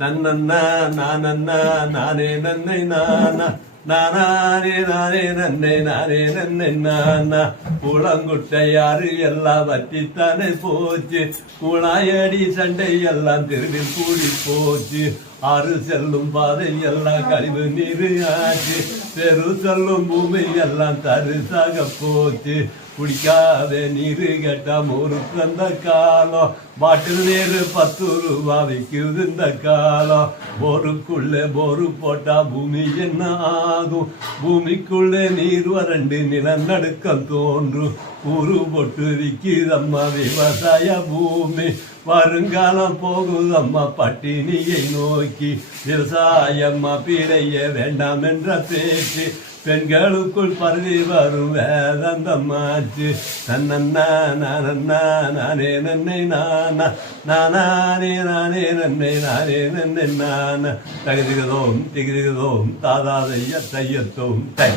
நன்னன்னா நானன்னா நானே நன்னை நானா நானே நானே நன்னை நானே நன்னை நானா குளங்குட்டையாறு எல்லாம் வற்றித்தானே போச்சு குழாயடி சண்டை எல்லாம் தெருவில் கூடி போச்சு ஆறு செல்லும் பாதை எல்லாம் கழிவு நீர் ஆச்சு பெரு செல்லும் பூமி எல்லாம் தரிசாக போச்சு குடிக்காத நீரு கேட்டா ஊருக்கு அந்த காலம் பாட்டில் நீர் 10 ரூபா விற்குது இந்த காலம் போருக்குள்ளே போரு போட்டா பூமி என்ன ஆகும் பூமிக்குள்ளே நீர் வறண்டு நிலநடுக்கம் தோன்றும் ஊரு போட்டு விற்கிதம்மா விவசாய பூமி வருங்காலம் போகுதம்மா பட்டினியை நோக்கி விவசாயம்மா பிழைய வேண்டாம் என்ற பேச்சு பெண்களுக்குள் பருதி வரும் வேதந்தமாச்சு தன்னன்னா நானன்னா நானே நன்னை நானா நானே நானே நன்னை நானே நன்னை நானா தகுதிகதோம் திகுதிகதோம் தாதாதைய தையத்தோம் தை